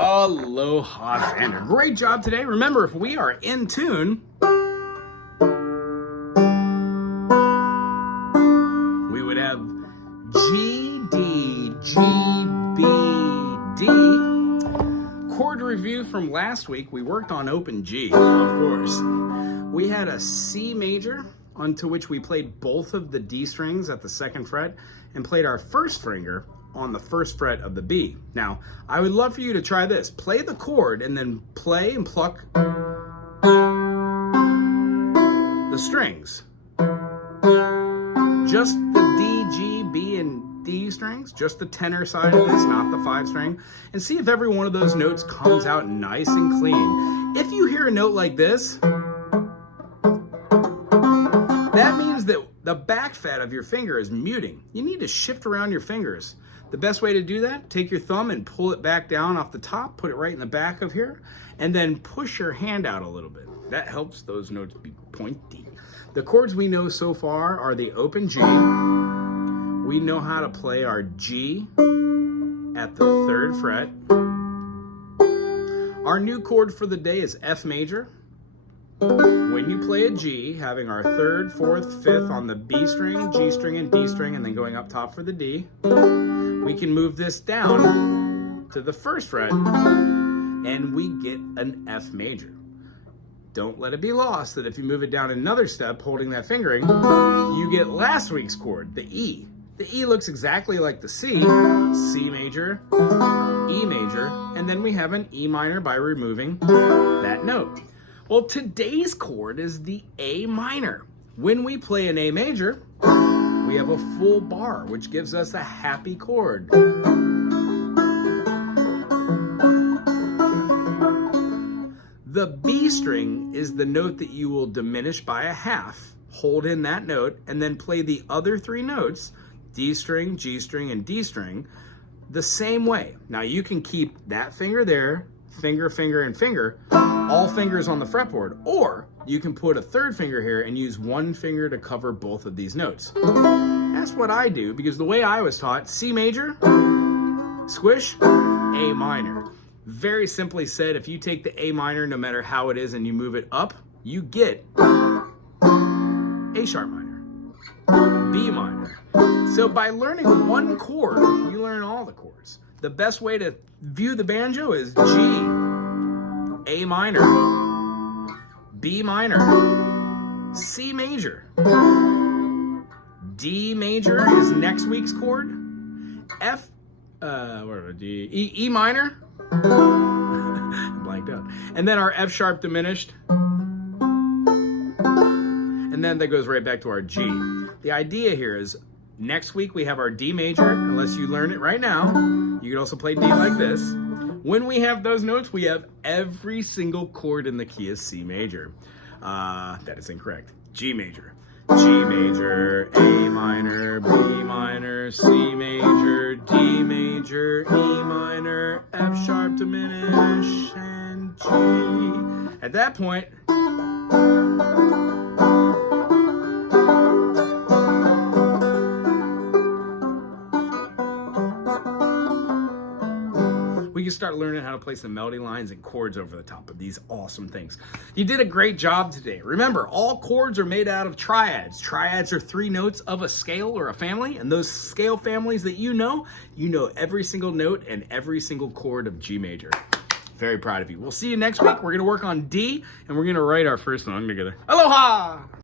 Aloha, Xander. Great job today. Remember, if we are in tune, we would have G, D, G, B, D. Chord review from last week, we worked on open G, of course. We had a C major, onto which we played both of the D strings at the second fret and played our first finger on the first fret of the B. Now, I would love for you to try this. Play the chord and then play and pluck the strings. Just the D, G, B, and D strings, just the tenor side of this, not the 5 string, and see if every one of those notes comes out nice and clean. If you hear a note like this, that means that the back fret of your finger is muting. You need to shift around your fingers. The best way to do that, take your thumb and pull it back down off the top, put it right in the back of here, and then push your hand out a little bit. That helps those notes be pointy. The chords we know so far are the open G. We know how to play our G at the 3rd fret. Our new chord for the day is F major. When you play a G, having our 3rd, 4th, 5th on the B string, G string, and D string, and then going up top for the D, we can move this down to the 1st fret, and we get an F major. Don't let it be lost that if you move it down another step, holding that fingering, you get last week's chord, the E. The E looks exactly like the C, C major, E major, and then we have an E minor by removing that note. Well, today's chord is the A minor. When we play an A major, we have a full bar, which gives us a happy chord. The B string is the note that you will diminish by a half, hold in that note, and then play the other 3 notes, D string, G string, and D string, the same way. Now you can keep that finger there, finger, finger, and finger, all fingers on the fretboard, or you can put a 3rd finger here and use 1 finger to cover both of these notes. That's what I do, because the way I was taught, C major, squish, A minor. Very simply said, if you take the A minor, no matter how it is, and you move it up, you get A sharp minor, B minor. So by learning one chord, you learn all the chords. The best way to view the banjo is G, A minor, B minor, C major, D major is next week's chord, F, E minor, blanked out, and then our F sharp diminished, and then that goes right back to our G. The idea here is next week we have our D major, unless you learn it right now. You can also play D like this. When we have those notes, we have every single chord in the key of C major. That is incorrect. G major, G major, A minor, B minor, C major, D major, E minor, F sharp diminish, and G. At that point, we can start learning how to play some melody lines and chords over the top of these awesome things. You did a great job today. Remember, all chords are made out of triads. Triads are 3 notes of a scale or a family, and those scale families that you know every single note and every single chord of G major. Very proud of you. We'll see you next week. We're going to work on D, and we're going to write our first song together. Aloha!